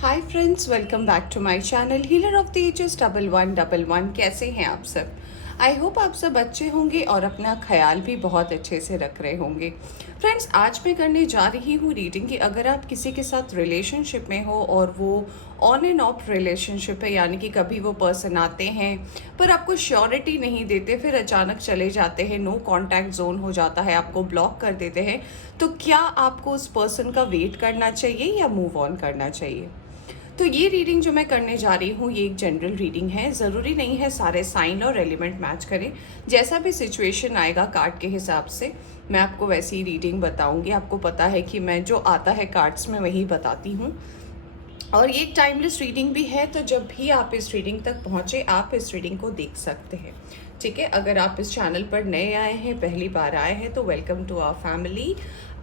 Hi friends, welcome back to my channel healer of the ages 1111। कैसे हैं आप सब? आई होप आप सब अच्छे होंगे और अपना ख्याल भी बहुत अच्छे से रख रहे होंगे। फ्रेंड्स, आज मैं करने जा रही हूँ रीडिंग कि अगर आप किसी के साथ रिलेशनशिप में हो और वो ऑन एंड ऑफ रिलेशनशिप है, यानी कि कभी वो पर्सन आते हैं पर आपको श्योरिटी नहीं देते, फिर अचानक चले जाते हैं, नो कॉन्टैक्ट जोन हो जाता है, आपको ब्लॉक कर देते हैं, तो क्या आपको उस पर्सन का वेट करना चाहिए या मूव ऑन करना चाहिए? तो ये रीडिंग जो मैं करने जा रही हूँ ये एक जनरल रीडिंग है। ज़रूरी नहीं है सारे साइन और एलिमेंट मैच करें। जैसा भी सिचुएशन आएगा कार्ड के हिसाब से मैं आपको वैसी ही रीडिंग बताऊंगी। आपको पता है कि मैं जो आता है कार्ड्स में वही बताती हूँ, और ये एक टाइमलेस रीडिंग भी है। तो जब भी आप इस रीडिंग तक पहुँचे आप इस रीडिंग को देख सकते हैं। ठीक है, अगर आप इस चैनल पर नए आए हैं, पहली बार आए हैं, तो वेलकम टू आवर फैमिली।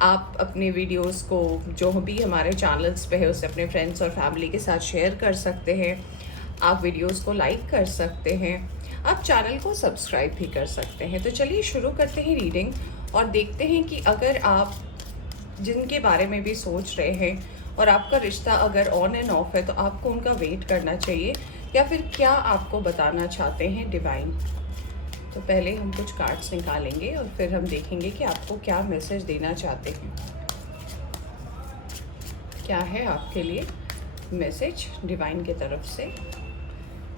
आप अपने वीडियोस को जो भी हमारे चैनल्स पे है उससे अपने फ्रेंड्स और फैमिली के साथ शेयर कर सकते हैं। आप वीडियोस को लाइक कर सकते हैं, आप चैनल को सब्सक्राइब भी कर सकते हैं। तो चलिए शुरू करते हैं रीडिंग और देखते हैं कि अगर आप जिनके बारे में भी सोच रहे हैं और आपका रिश्ता अगर ऑन एंड ऑफ है तो आपको उनका वेट करना चाहिए या फिर क्या आपको बताना चाहते हैं डिवाइन। तो पहले हम कुछ कार्ड्स निकालेंगे और फिर हम देखेंगे कि आपको क्या मैसेज देना चाहते हैं। क्या है आपके लिए मैसेज डिवाइन की तरफ से?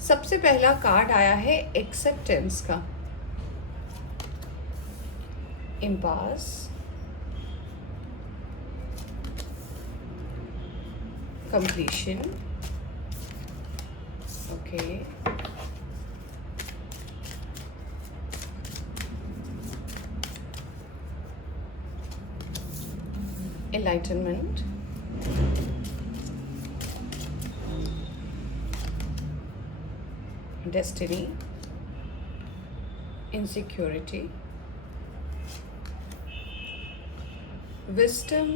सबसे पहला कार्ड आया है एक्सेप्टेंस का, impasse, completion, okay, enlightenment, destiny, insecurity, wisdom,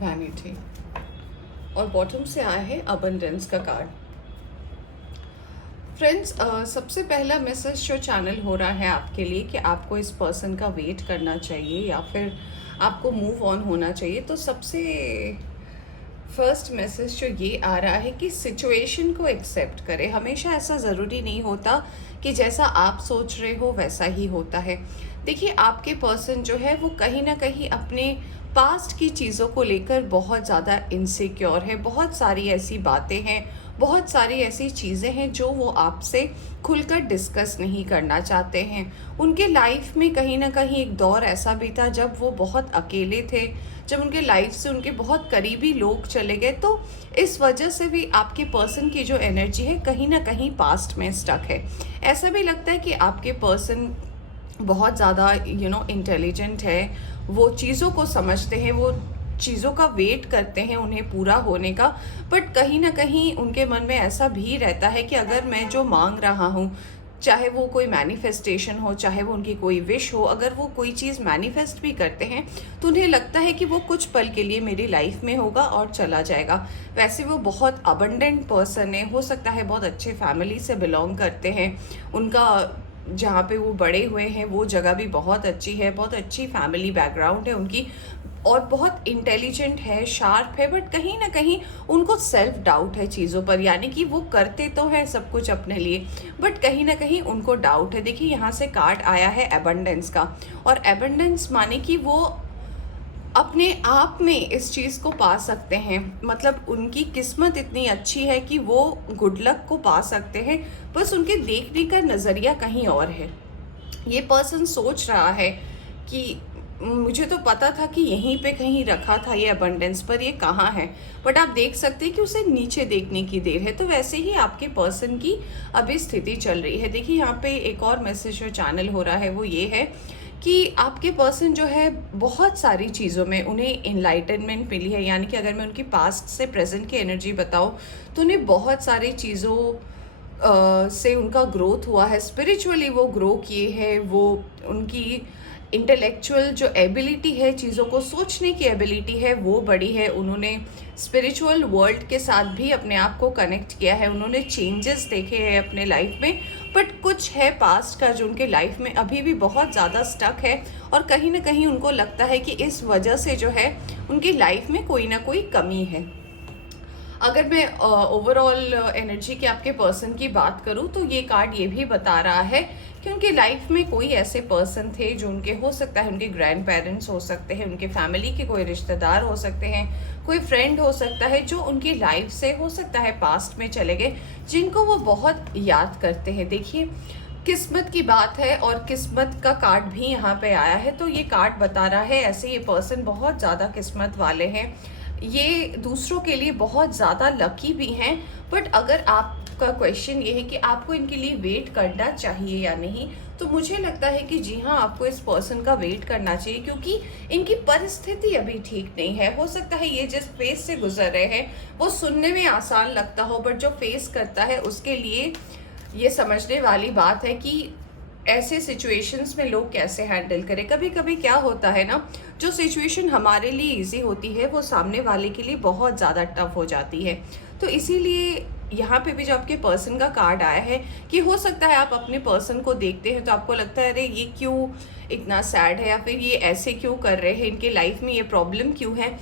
vanity, और बॉटम से आया है abundance का कार्ड। फ्रेंड्स, सबसे पहला मैसेज जो चैनल हो रहा है आपके लिए कि आपको इस पर्सन का वेट करना चाहिए या फिर आपको मूव ऑन होना चाहिए। तो सबसे फर्स्ट मैसेज जो ये आ रहा है कि सिचुएशन को एक्सेप्ट करें। हमेशा ऐसा ज़रूरी नहीं होता कि जैसा आप सोच रहे हो वैसा ही होता है। देखिए, आपके पर्सन जो है वो कहीं ना कहीं अपने पास्ट की चीज़ों को लेकर बहुत ज़्यादा इनसिक्योर है। बहुत सारी ऐसी बातें हैं, बहुत सारी ऐसी चीज़ें हैं जो वो आपसे खुलकर डिस्कस नहीं करना चाहते हैं। उनके लाइफ में कहीं ना कहीं एक दौर ऐसा भी था जब वो बहुत अकेले थे, जब उनके लाइफ से उनके बहुत करीबी लोग चले गए। तो इस वजह से भी आपके पर्सन की जो एनर्जी है कहीं ना कहीं पास्ट में स्टक है। ऐसा भी लगता है कि आपके पर्सन बहुत ज़्यादा इंटेलिजेंट है, वो चीज़ों को समझते हैं, वो चीज़ों का वेट करते हैं उन्हें पूरा होने का। बट कहीं ना कहीं उनके मन में ऐसा भी रहता है कि अगर मैं जो मांग रहा हूँ, चाहे वो कोई मैनिफेस्टेशन हो, चाहे वो उनकी कोई विश हो, अगर वो कोई चीज़ मैनिफेस्ट भी करते हैं तो उन्हें लगता है कि वो कुछ पल के लिए मेरी लाइफ में होगा और चला जाएगा। वैसे वो बहुत अबंडेंट पर्सन है, हो सकता है बहुत अच्छे फैमिली से बिलोंग करते हैं, उनका जहाँ पे वो बड़े हुए हैं वो जगह भी बहुत अच्छी है, बहुत अच्छी फैमिली बैकग्राउंड है उनकी, और बहुत इंटेलिजेंट है, शार्प है। बट कहीं ना कहीं उनको सेल्फ डाउट है चीज़ों पर, यानी कि वो करते तो है सब कुछ अपने लिए बट कहीं ना कहीं उनको डाउट है। देखिए, यहाँ से कार्ड आया है एबंडेंस का, और एबंडेंस माने कि वो अपने आप में इस चीज़ को पा सकते हैं। मतलब उनकी किस्मत इतनी अच्छी है कि वो गुड लक को पा सकते हैं, बस उनके देखने का नज़रिया कहीं और है। ये पर्सन सोच रहा है कि मुझे तो पता था कि यहीं पे कहीं रखा था ये अबंडेंस, पर ये कहाँ है। बट आप देख सकते हैं कि उसे नीचे देखने की देर है। तो वैसे ही आपके पर्सन की अभी स्थिति चल रही है। देखिए, यहाँ पे एक और मैसेज जो चैनल हो रहा है वो ये है कि आपके पर्सन जो है बहुत सारी चीज़ों में उन्हें इनलाइटनमेंट मिली है। यानी कि अगर मैं उनकी पास्ट से प्रेजेंट की एनर्जी बताऊँ तो उन्हें बहुत सारी चीज़ों से उनका ग्रोथ हुआ है। स्पिरिचुअली वो ग्रो किए हैं, वो उनकी इंटेलेक्चुअल जो एबिलिटी है, चीज़ों को सोचने की एबिलिटी है, वो बड़ी है। उन्होंने स्पिरिचुअल वर्ल्ड के साथ भी अपने आप को कनेक्ट किया है, उन्होंने चेंजेस देखे हैं अपने लाइफ में, बट कुछ है पास्ट का जो उनके लाइफ में अभी भी बहुत ज़्यादा स्टक है, और कहीं ना कहीं उनको लगता है कि इस वजह से जो है उनकी लाइफ में कोई ना कोई कमी है। अगर मैं ओवरऑल एनर्जी के आपके पर्सन की बात करूं तो ये कार्ड ये भी बता रहा है कि उनके लाइफ में कोई ऐसे पर्सन थे जो उनके, हो सकता है उनके ग्रैंड पेरेंट्स हो सकते हैं, उनके फैमिली के कोई रिश्तेदार हो सकते हैं, कोई फ्रेंड हो सकता है, जो उनकी लाइफ से हो सकता है पास्ट में चले गए, जिनको वो बहुत याद करते हैं। देखिए किस्मत की बात है और किस्मत का कार्ड भी यहाँ पे आया है, तो ये कार्ड बता रहा है ऐसे ये पर्सन बहुत ज़्यादा किस्मत वाले हैं, ये दूसरों के लिए बहुत ज़्यादा लकी भी हैं। बट अगर आपका क्वेश्चन ये है कि आपको इनके लिए वेट करना चाहिए या नहीं, तो मुझे लगता है कि जी हाँ, आपको इस पर्सन का वेट करना चाहिए, क्योंकि इनकी परिस्थिति अभी ठीक नहीं है। हो सकता है ये जिस फेस से गुजर रहे हैं वो सुनने में आसान लगता हो, बट जो फेस करता है उसके लिए ये समझने वाली बात है कि ऐसे सिचुएशंस में लोग कैसे हैंडल करें। कभी कभी क्या होता है ना, जो सिचुएशन हमारे लिए इजी होती है वो सामने वाले के लिए बहुत ज़्यादा टफ हो जाती है। तो इसीलिए यहाँ पे भी जो आपके पर्सन का कार्ड आया है कि हो सकता है आप अपने पर्सन को देखते हैं तो आपको लगता है अरे ये क्यों इतना सैड है, या फिर ये ऐसे क्यों कर रहे हैं, इनके लाइफ में ये प्रॉब्लम क्यों है।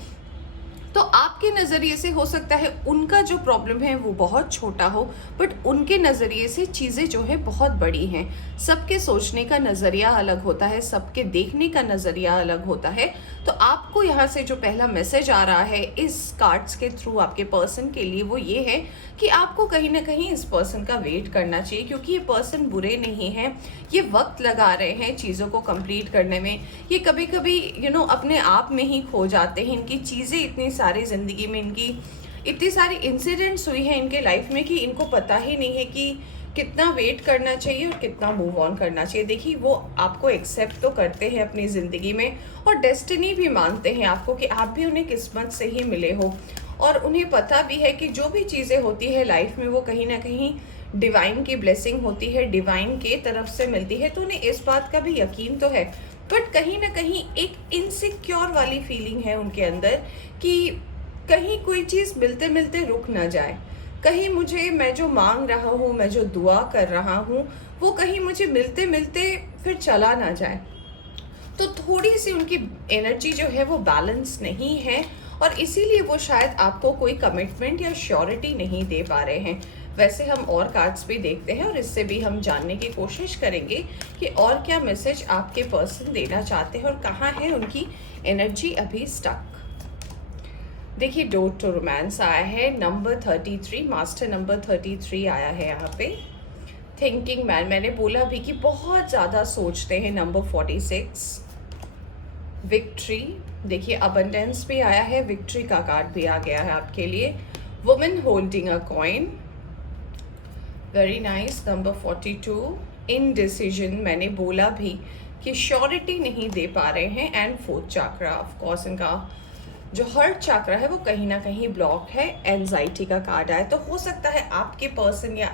तो आपके नज़रिए से हो सकता है उनका जो प्रॉब्लम है वो बहुत छोटा हो, बट उनके नज़रिए से चीज़ें जो है बहुत बड़ी हैं। सबके सोचने का नज़रिया अलग होता है, सबके देखने का नज़रिया अलग होता है। तो आपको यहाँ से जो पहला मैसेज आ रहा है इस कार्ड्स के थ्रू आपके पर्सन के लिए वो ये है कि आपको कहीं ना कहीं इस पर्सन का वेट करना चाहिए, क्योंकि ये पर्सन बुरे नहीं हैं, ये वक्त लगा रहे हैं चीज़ों को कंप्लीट करने में। ये कभी कभी अपने आप में ही खो जाते हैं, इनकी चीज़ें इतनी सारी ज़िंदगी में, इनकी इतनी सारी इंसिडेंट्स हुई हैं इनके लाइफ में कि इनको पता ही नहीं है कि कितना वेट करना चाहिए और कितना मूव ऑन करना चाहिए। देखिए वो आपको एक्सेप्ट तो करते हैं अपनी ज़िंदगी में, और डेस्टिनी भी मानते हैं आपको कि आप भी उन्हें किस्मत से ही मिले हो, और उन्हें पता भी है कि जो भी चीज़ें होती है लाइफ में वो कहीं ना कहीं डिवाइन की ब्लेसिंग होती है, डिवाइन के तरफ से मिलती है। तो उन्हें इस बात का भी यकीन तो है, बट कहीं ना कहीं एक इनसिक्योर वाली फीलिंग है उनके अंदर कि कहीं कोई चीज़ मिलते मिलते रुक ना जाए, कहीं मुझे, मैं जो मांग रहा हूँ, मैं जो दुआ कर रहा हूँ, वो कहीं मुझे मिलते मिलते फिर चला ना जाए। तो थोड़ी सी उनकी एनर्जी जो है वो बैलेंस नहीं है, और इसीलिए वो शायद आपको कोई कमिटमेंट या श्योरिटी नहीं दे पा रहे हैं। वैसे हम और कार्ड्स भी देखते हैं और इससे भी हम जानने की कोशिश करेंगे कि और क्या मैसेज आपके पर्सन देना चाहते हैं और कहाँ है उनकी एनर्जी अभी स्टक। देखिए डोर टू रोमांस आया है, नंबर 33, मास्टर नंबर 33 आया है यहाँ पे। थिंकिंग मैन, मैंने बोला भी कि बहुत ज़्यादा सोचते हैं, नंबर 46। विक्ट्री, देखिए अबंडेंस भी आया है, विक्ट्री का कार्ड भी आ गया है आपके लिए। Women holding a coin, very nice. Number 42, indecision, मैंने बोला भी कि श्योरिटी नहीं दे पा रहे हैं। And fourth chakra, of course इनका जो हर्ट चक्रा है वो कहीं ना कहीं ब्लॉक है। एंजाइटी का कार्ड आया, तो हो सकता है आपके पर्सन या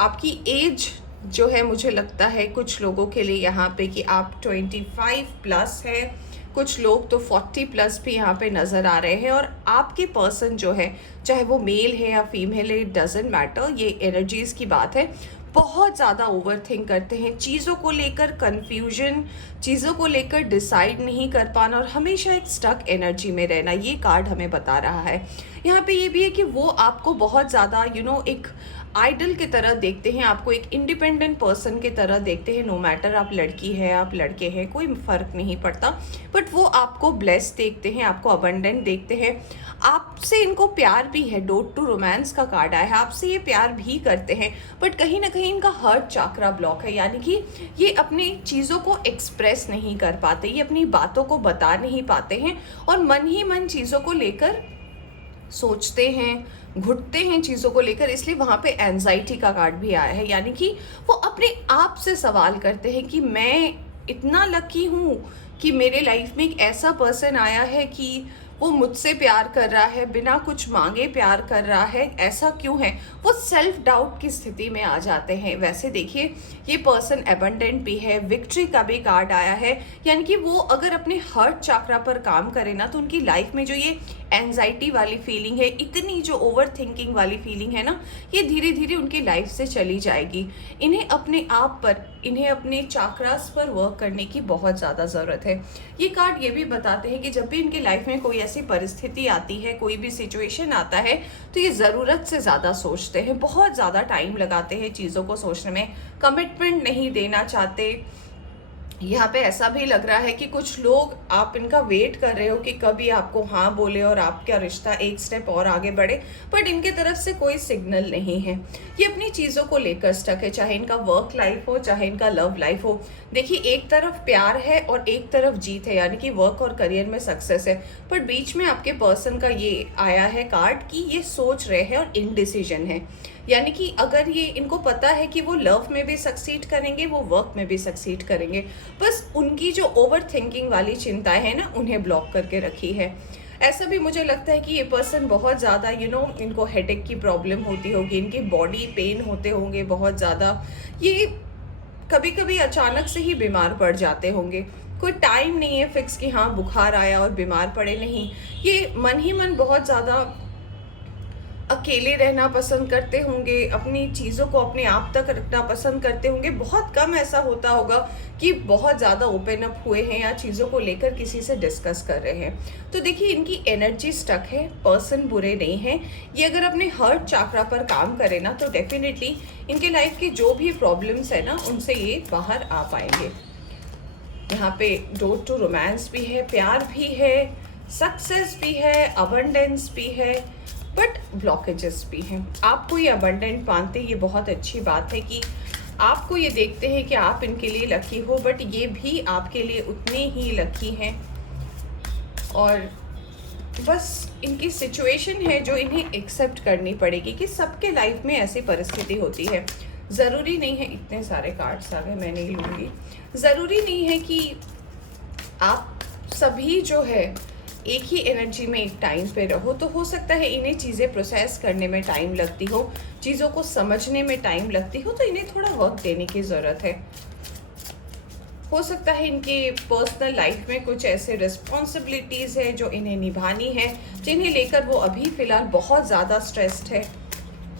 आपकी एज जो है, मुझे लगता है कुछ लोगों के लिए यहाँ पे कि आप 25 प्लस है, कुछ लोग तो 40 प्लस भी यहाँ पे नज़र आ रहे हैं। और आपके पर्सन जो है, चाहे वो मेल है या फीमेल है, इट डजेंट मैटर, ये एनर्जीज़ की बात है, बहुत ज़्यादा ओवर थिंक करते हैं, चीज़ों को लेकर कन्फ्यूजन, चीज़ों को लेकर डिसाइड नहीं कर पाना, और हमेशा एक स्टक एनर्जी में रहना, ये कार्ड हमें बता रहा है। यहाँ पे ये भी है कि वो आपको बहुत ज़्यादा एक आइडल की तरह देखते हैं, आपको एक इंडिपेंडेंट पर्सन की तरह देखते हैं। नो मैटर आप लड़की है आप लड़के हैं, कोई फ़र्क नहीं पड़ता, बट वो आपको ब्लेस देखते हैं, आपको अबंडेंट देखते हैं, आपसे इनको प्यार भी है। डोर टू रोमांस का कार्ड आया है, आपसे ये प्यार भी करते हैं, बट कहीं ना कहीं इनका हर्ट चक्रा ब्लॉक है, यानी कि ये अपनी चीज़ों को एक्सप्रेस नहीं कर पाते, ये अपनी बातों को बता नहीं पाते हैं, और मन ही मन चीज़ों को लेकर सोचते हैं, घुटते हैं चीज़ों को लेकर। इसलिए वहाँ पे एंजाइटी का कार्ड भी आया है, यानी कि वो अपने आप से सवाल करते हैं कि मैं इतना लकी हूँ कि मेरे लाइफ में एक ऐसा पर्सन आया है कि वो मुझसे प्यार कर रहा है, बिना कुछ मांगे प्यार कर रहा है, ऐसा क्यों है? वो सेल्फ डाउट की स्थिति में आ जाते हैं। वैसे देखिए, ये पर्सन एबंडेंट भी है, विक्ट्री का भी कार्ड आया है, यानी कि वो अगर अपने हार्ट चक्रा पर काम करे ना, तो उनकी लाइफ में जो ये एंजाइटी वाली फीलिंग है, इतनी जो ओवर थिंकिंग वाली फीलिंग है ना, ये धीरे धीरे उनकी लाइफ से चली जाएगी। इन्हें अपने आप पर, इन्हें अपने चाक्रास पर वर्क करने की बहुत ज़्यादा ज़रूरत है। ये कार्ड ये भी बताते हैं कि जब भी इनकी लाइफ में कोई ऐसी परिस्थिति आती है, कोई भी सिचुएशन आता है, तो ये ज़रूरत से ज़्यादा सोचते हैं, बहुत ज़्यादा टाइम लगाते हैं चीज़ों को सोचने में, कमिटमेंट नहीं देना चाहते। यहाँ पे ऐसा भी लग रहा है कि कुछ लोग आप इनका वेट कर रहे हो कि कभी आपको हाँ बोले और आपका रिश्ता एक स्टेप और आगे बढ़े, बट इनके तरफ से कोई सिग्नल नहीं है। ये अपनी चीज़ों को लेकर स्टक है, चाहे इनका वर्क लाइफ हो, चाहे इनका लव लाइफ हो। देखिए, एक तरफ प्यार है और एक तरफ जीत है, यानी कि वर्क और करियर में सक्सेस है, पर बीच में आपके पर्सन का ये आया है कार्ड कि ये सोच रहे हैं और इनडिसीजन है। यानी कि अगर ये, इनको पता है कि वो लव में भी सक्सीड करेंगे, वो वर्क में भी सक्सीड करेंगे, बस उनकी जो ओवर थिंकिंग वाली चिंताएं है ना, उन्हें ब्लॉक करके रखी है। ऐसा भी मुझे लगता है कि ये पर्सन बहुत ज़्यादा इनको हेडेक की प्रॉब्लम होती होगी, इनकी बॉडी पेन होते होंगे बहुत ज़्यादा, ये कभी कभी अचानक से ही बीमार पड़ जाते होंगे। कोई टाइम नहीं है फिक्स कि हाँ बुखार आया और बीमार पड़े, नहीं, ये मन ही मन बहुत ज़्यादा अकेले रहना पसंद करते होंगे, अपनी चीज़ों को अपने आप तक रखना पसंद करते होंगे। बहुत कम ऐसा होता होगा कि बहुत ज़्यादा ओपन अप हुए हैं या चीज़ों को लेकर किसी से डिस्कस कर रहे हैं। तो देखिए, इनकी एनर्जी स्टक है, पर्सन बुरे नहीं हैं। ये अगर अपने हार्ट चक्रा पर काम करें ना, तो डेफिनेटली इनके लाइफ के जो भी प्रॉब्लम्स है ना, उनसे ये बाहर आ पाएंगे। यहाँ पे डोर टू रोमांस भी है, प्यार भी है, सक्सेस भी है, अबंडेंस भी है, बट ब्लॉकेजेस भी हैं। आपको ये अबंडेंट मानते, ये बहुत अच्छी बात है कि आपको ये देखते हैं कि आप इनके लिए लकी हो, बट ये भी आपके लिए उतने ही लकी हैं। और बस इनकी सिचुएशन है जो इन्हें एक्सेप्ट करनी पड़ेगी कि सबके लाइफ में ऐसी परिस्थिति होती है। ज़रूरी नहीं है, इतने सारे कार्ड्स आ गए, मैं नहीं लूँगी। ज़रूरी नहीं है कि आप सभी जो है एक ही एनर्जी में एक टाइम पे रहो। तो हो सकता है इन्हें चीज़ें प्रोसेस करने में टाइम लगती हो, चीज़ों को समझने में टाइम लगती हो, तो इन्हें थोड़ा वक्त देने की ज़रूरत है। हो सकता है इनके पर्सनल लाइफ में कुछ ऐसे रिस्पॉन्सिबिलिटीज़ है जो इन्हें निभानी है, जिन्हें लेकर वो अभी फ़िलहाल बहुत ज़्यादा स्ट्रेस्ड है।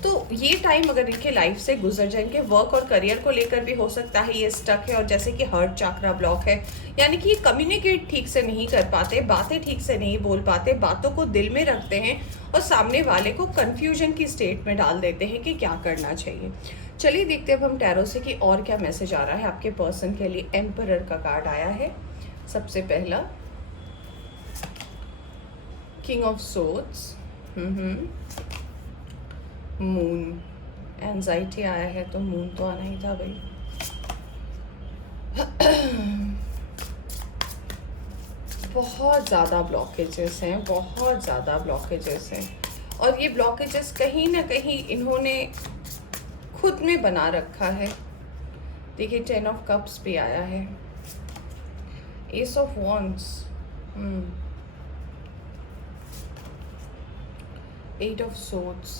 तो ये टाइम अगर इनके लाइफ से गुजर जाए, इनके वर्क और करियर को लेकर भी हो सकता है ये स्टक है, और जैसे कि हार्ट चक्रा ब्लॉक है, यानी कि ये कम्युनिकेट ठीक से नहीं कर पाते, बातें ठीक से नहीं बोल पाते, बातों को दिल में रखते हैं और सामने वाले को कंफ्यूजन की स्टेट में डाल देते हैं कि क्या करना चाहिए। चलिए देखते हैं अब हम टैरो से कि और क्या मैसेज आ रहा है आपके पर्सन के लिए। एम्परर का कार्ड आया है सबसे पहला, king of swords, moon, anxiety आया है, तो मून तो आना ही था भाई। बहुत ज़्यादा ब्लॉकेजेस हैं, बहुत ज़्यादा ब्लॉकेजेस हैं, और ये ब्लॉकेजेस कहीं ना कहीं इन्होंने खुद में बना रखा है। देखिए, 10 ऑफ कप्स भी आया है, S of wands, 8 of swords,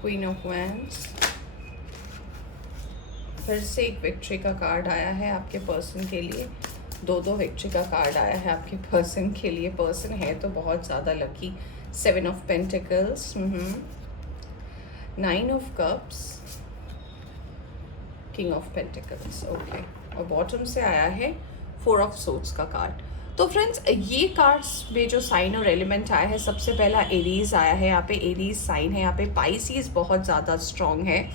queen of wands, फिर से एक विक्ट्री का कार्ड आया है आपके पर्सन के लिए। दो विक्ट्री का कार्ड आया है आपके पर्सन के लिए। पर्सन है तो बहुत ज़्यादा lucky. 7 of pentacles, 9 of cups, king of pentacles, okay, और बॉटम से आया है 4 ऑफ सोर्ड्स का कार्ड। तो फ्रेंड्स, ये कार्ड्स में जो साइन और एलिमेंट आया है, सबसे पहला एरीज आया है। यहाँ पे एरीज साइन है, यहाँ पे पाइसिस बहुत ज़्यादा स्ट्रॉन्ग है,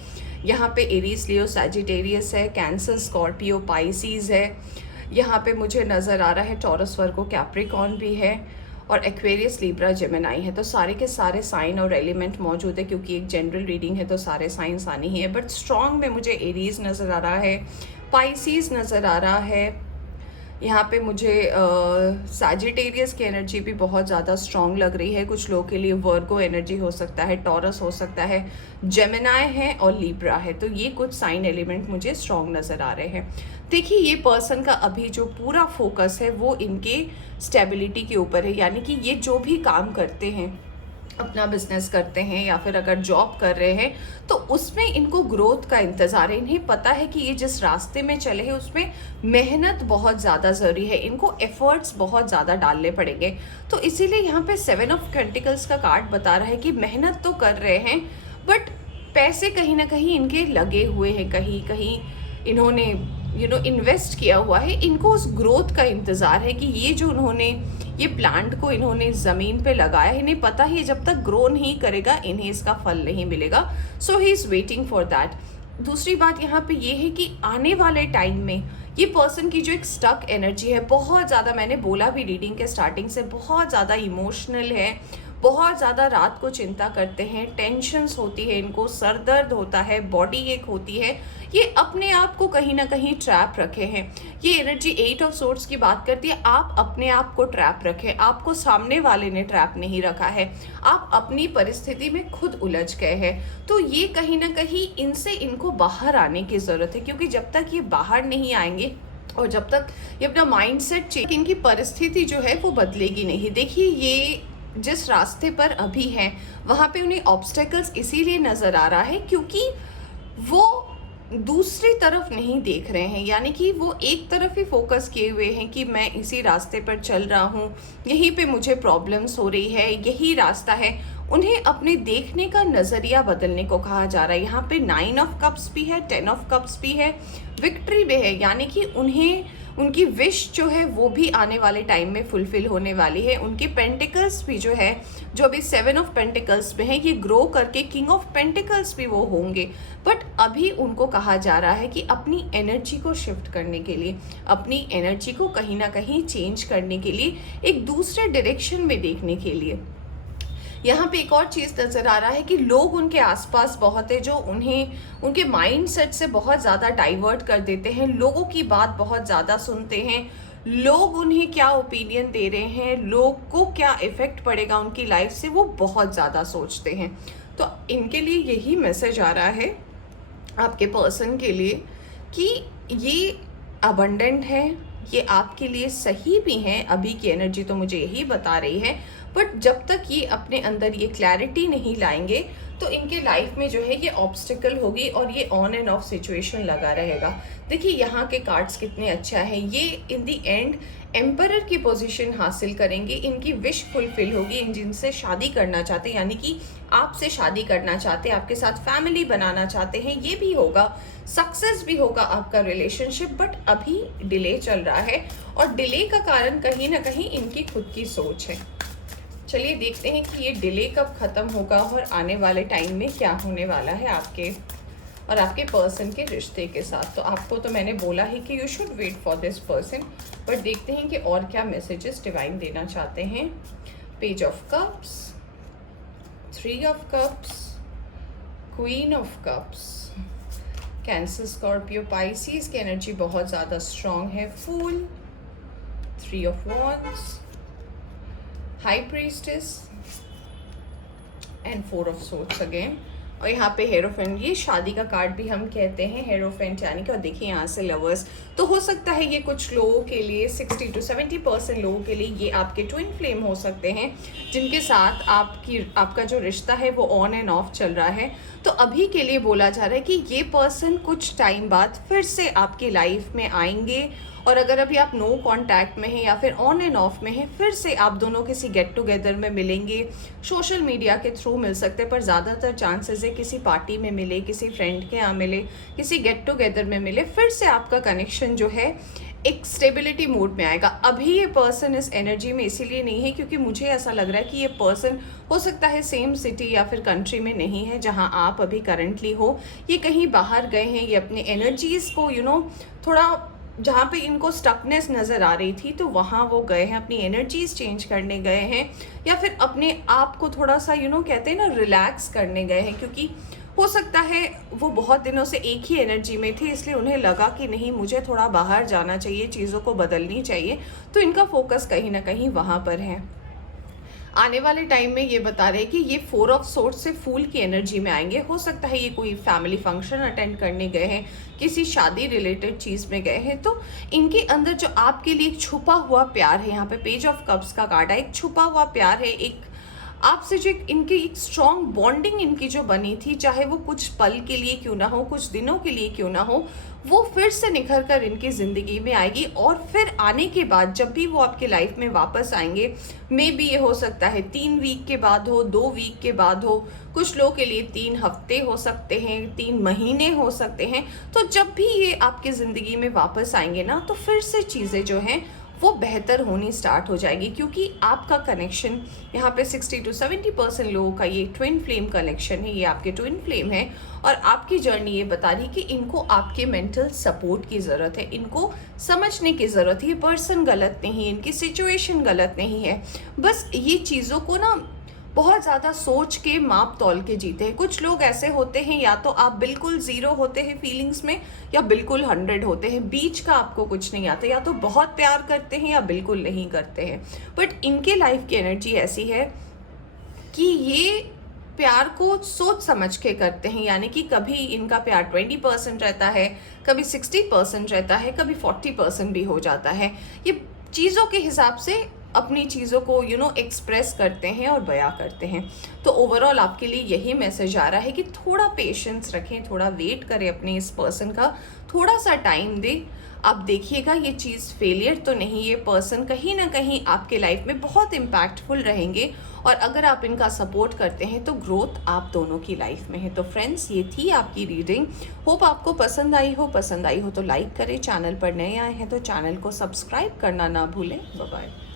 यहाँ पे एरीज लियो सैजिटेरियस है, कैंसर स्कॉर्पियो पाइसिस है, यहाँ पे मुझे नज़र आ रहा है टॉरस वर्गो कैप्रिकॉर्न भी है, और एक्वेरियस लिब्रा जेमिनाई है। तो सारे के सारे साइन और एलिमेंट मौजूद है, क्योंकि एक जनरल रीडिंग है तो सारे साइंस आने ही है। बट स्ट्रॉन्ग में मुझे एरीज नज़र आ रहा है, पाइसिस नज़र आ रहा है, यहाँ पे मुझे सैजिटेरियस की एनर्जी भी बहुत ज़्यादा स्ट्रॉन्ग लग रही है। कुछ लोगों के लिए वर्गो एनर्जी हो सकता है, टॉरस हो सकता है, जेमिनाई है और लिब्रा है। तो ये कुछ साइन एलिमेंट मुझे स्ट्रॉन्ग नज़र आ रहे हैं। देखिए, ये पर्सन का अभी जो पूरा फोकस है वो इनके स्टेबिलिटी के ऊपर है, यानी कि ये जो भी काम करते हैं, अपना बिजनेस करते हैं या फिर अगर जॉब कर रहे हैं, तो उसमें इनको ग्रोथ का इंतज़ार है। इन्हें पता है कि ये जिस रास्ते में चले हैं उसमें मेहनत बहुत ज़्यादा ज़रूरी है, इनको एफर्ट्स बहुत ज़्यादा डालने पड़ेंगे। तो इसीलिए यहाँ पे 7 ऑफ पेंटिकल्स का कार्ड बता रहा है कि मेहनत तो कर रहे हैं, बट पैसे कहीं ना कहीं इनके लगे हुए हैं, कहीं कहीं इन्होंने इन्वेस्ट किया हुआ है। इनको उस ग्रोथ का इंतज़ार है कि ये जो उन्होंने ये प्लांट को इन्होंने ज़मीन पे लगाया है, इन्हें पता है जब तक ग्रो नहीं करेगा इन्हें इसका फल नहीं मिलेगा। So he is waiting for that. दूसरी बात यहाँ पे ये है कि आने वाले टाइम में ये पर्सन की जो एक स्टक एनर्जी है बहुत ज़्यादा, मैंने बोला भी रीडिंग के स्टार्टिंग से, बहुत ज़्यादा इमोशनल है, बहुत ज़्यादा रात को चिंता करते हैं, टेंशन्स होती है इनको, सर दर्द होता है, बॉडी एक होती है। ये अपने आप को कहीं ना कहीं ट्रैप रखे हैं। ये एनर्जी 8 ऑफ सोर्ड्स की बात करती है, आप अपने आप को ट्रैप रखें, आपको सामने वाले ने ट्रैप नहीं रखा है, आप अपनी परिस्थिति में खुद उलझ गए हैं। तो ये कहीं ना कहीं इनसे इनको बाहर आने की ज़रूरत है, क्योंकि जब तक ये बाहर नहीं आएंगे और जब तक ये अपना माइंडसेट चेंज, इनकी परिस्थिति जो है वो बदलेगी नहीं। देखिए, ये जिस रास्ते पर अभी हैं वहाँ पे उन्हें ऑब्स्टेकल्स इसीलिए नज़र आ रहा है क्योंकि वो दूसरी तरफ नहीं देख रहे हैं, यानी कि वो एक तरफ ही फोकस किए हुए हैं कि मैं इसी रास्ते पर चल रहा हूँ, यहीं पे मुझे प्रॉब्लम्स हो रही है, यही रास्ता है। उन्हें अपने देखने का नज़रिया बदलने को कहा जा रहा है। यहाँ पे 9 ऑफ कप्स भी है, 10 ऑफ कप्स भी है, विक्ट्री भी है, यानी कि उन्हें उनकी विश जो है वो भी आने वाले टाइम में फुलफिल होने वाली है। उनकी पेंटिकल्स भी जो है, जो अभी 7 ऑफ पेंटिकल्स में है, ये ग्रो करके किंग ऑफ पेंटिकल्स भी वो होंगे। बट अभी उनको कहा जा रहा है कि अपनी एनर्जी को शिफ्ट करने के लिए, अपनी एनर्जी को कहीं ना कहीं चेंज करने के लिए, एक दूसरे डायरेक्शन में देखने के लिए। यहाँ पे एक और चीज़ नज़र आ रहा है कि लोग उनके आसपास बहुत है जो उन्हें उनके माइंड सेट से बहुत ज़्यादा डाइवर्ट कर देते हैं, लोगों की बात बहुत ज़्यादा सुनते हैं, लोग उन्हें क्या ओपिनियन दे रहे हैं, लोग को क्या इफ़ेक्ट पड़ेगा उनकी लाइफ से, वो बहुत ज़्यादा सोचते हैं। तो इनके लिए यही मैसेज आ रहा है आपके पर्सन के लिए कि ये अबंडेंट है, ये आपके लिए सही भी हैं। अभी की एनर्जी तो मुझे यही बता रही है, बट जब तक ये अपने अंदर ये क्लैरिटी नहीं लाएंगे तो इनके लाइफ में जो है ये ऑब्स्टिकल होगी और ये ऑन एंड ऑफ सिचुएशन लगा रहेगा। देखिए, यहाँ के कार्ड्स कितने अच्छा है। ये इन दी एंड एम्परर की पोजीशन हासिल करेंगे, इनकी विश फुलफिल होगी। इन जिनसे शादी करना चाहते हैं, यानी कि आपसे शादी करना चाहते हैं, आपके साथ फैमिली बनाना चाहते हैं, ये भी होगा, सक्सेस भी होगा आपका रिलेशनशिप। बट अभी डिले चल रहा है और डिले का कारण कहीं ना कहीं इनकी खुद की सोच है। चलिए देखते हैं कि ये डिले कब ख़त्म होगा और आने वाले टाइम में क्या होने वाला है आपके और आपके पर्सन के रिश्ते के साथ। तो आपको तो मैंने बोला ही कि you should wait for this person, but देखते हैं कि और क्या मैसेजेस डिवाइन देना चाहते हैं। Page of cups, 3 of cups, queen of cups, cancer, Scorpio, Pisces की एनर्जी बहुत ज़्यादा स्ट्रॉन्ग है, फूल, 3 of wands, high priestess and 4 of swords again. और यहाँ पे हेरोफेंट, ये शादी का कार्ड भी हम कहते हैं हेरोफेंट, यानी कि, और देखिए यहाँ से लवर्स। तो हो सकता है ये कुछ लोगों के लिए 60 to 70% लोगों के लिए ये आपके ट्विन फ्लेम हो सकते हैं, जिनके साथ आपका जो रिश्ता है वो ऑन एंड ऑफ चल रहा है। तो अभी के लिए बोला जा रहा है कि ये पर्सन कुछ टाइम बाद फिर से आपकी लाइफ में आएंगे, और अगर अभी आप नो कांटेक्ट में हैं या फिर ऑन एंड ऑफ में हैं, फिर से आप दोनों किसी गेट टुगेदर में मिलेंगे। सोशल मीडिया के थ्रू मिल सकते हैं, पर ज़्यादातर चांसेस है किसी पार्टी में मिले, किसी फ्रेंड के यहाँ मिले, किसी गेट टुगेदर में मिले, फिर से आपका कनेक्शन जो है एक स्टेबिलिटी मोड में आएगा। अभी ये पर्सन इस एनर्जी में इसीलिए नहीं है क्योंकि मुझे ऐसा लग रहा है कि ये पर्सन हो सकता है सेम सिटी या फिर कंट्री में नहीं है जहाँ आप अभी करंटली हो। ये कहीं बाहर गए हैं, ये अपनी एनर्जीज़ को थोड़ा जहाँ पे इनको स्टकनेस नज़र आ रही थी तो वहाँ वो गए हैं, अपनी एनर्जीज चेंज करने गए हैं, या फिर अपने आप को थोड़ा सा कहते हैं ना, रिलैक्स करने गए हैं, क्योंकि हो सकता है वो बहुत दिनों से एक ही एनर्जी में थे, इसलिए उन्हें लगा कि नहीं, मुझे थोड़ा बाहर जाना चाहिए, चीज़ों को बदलनी चाहिए, तो इनका फोकस कहीं ना कहीं वहाँ पर है। आने वाले टाइम में ये बता रहे हैं कि ये 4 ऑफ सोर्स से फूल की एनर्जी में आएंगे। हो सकता है ये कोई फैमिली फंक्शन अटेंड करने गए हैं, किसी शादी रिलेटेड चीज़ में गए हैं, तो इनके अंदर जो आपके लिए एक छुपा हुआ प्यार है, यहाँ पे पेज ऑफ कप्स का कार्ड है, एक छुपा हुआ प्यार है, एक आपसे जो इनकी एक स्ट्रॉन्ग बॉन्डिंग इनकी जो बनी थी, चाहे वो कुछ पल के लिए क्यों ना हो, कुछ दिनों के लिए क्यों ना हो, वो फिर से निखर कर इनकी ज़िंदगी में आएगी। और फिर आने के बाद जब भी वो आपके लाइफ में वापस आएंगे, मे बी ये हो सकता है 3 वीक के बाद हो, 2 वीक के बाद हो, कुछ लोगों के लिए 3 हफ्ते हो सकते हैं, 3 महीने हो सकते हैं। तो जब भी ये आपकी ज़िंदगी में वापस आएंगे ना, तो फिर से चीज़ें जो हैं वो बेहतर होनी स्टार्ट हो जाएगी, क्योंकि आपका कनेक्शन यहाँ पे 60 to 70% लोगों का ये ट्विन फ्लेम कनेक्शन है, ये आपके ट्विन फ्लेम है। और आपकी जर्नी ये बता रही कि इनको आपके मेंटल सपोर्ट की ज़रूरत है, इनको समझने की ज़रूरत है। ये पर्सन गलत नहीं है, इनकी सिचुएशन गलत नहीं है, बस ये चीज़ों को ना बहुत ज़्यादा सोच के माप तौल के जीते हैं। कुछ लोग ऐसे होते हैं, या तो आप बिल्कुल ज़ीरो होते हैं फीलिंग्स में, या बिल्कुल 100 होते हैं, बीच का आपको कुछ नहीं आता, या तो बहुत प्यार करते हैं या बिल्कुल नहीं करते हैं। बट इनके लाइफ की एनर्जी ऐसी है कि ये प्यार को सोच समझ के करते हैं, यानी कि कभी इनका प्यार 20% रहता है, कभी 60% रहता है, कभी 40% भी हो जाता है। ये चीज़ों के हिसाब से अपनी चीज़ों को एक्सप्रेस करते हैं और बयां करते हैं। तो ओवरऑल आपके लिए यही मैसेज आ रहा है कि थोड़ा पेशेंस रखें, थोड़ा वेट करें अपने इस पर्सन का, थोड़ा सा टाइम दें। आप देखिएगा ये चीज़ फेलियर तो नहीं, ये पर्सन कहीं ना कहीं आपके लाइफ में बहुत इम्पैक्टफुल रहेंगे, और अगर आप इनका सपोर्ट करते हैं तो ग्रोथ आप दोनों की लाइफ में है। तो फ्रेंड्स, ये थी आपकी रीडिंग। होप आपको पसंद आई हो तो लाइक करें, चैनल पर नए आए हैं तो चैनल को सब्सक्राइब करना ना भूलें। Bye bye.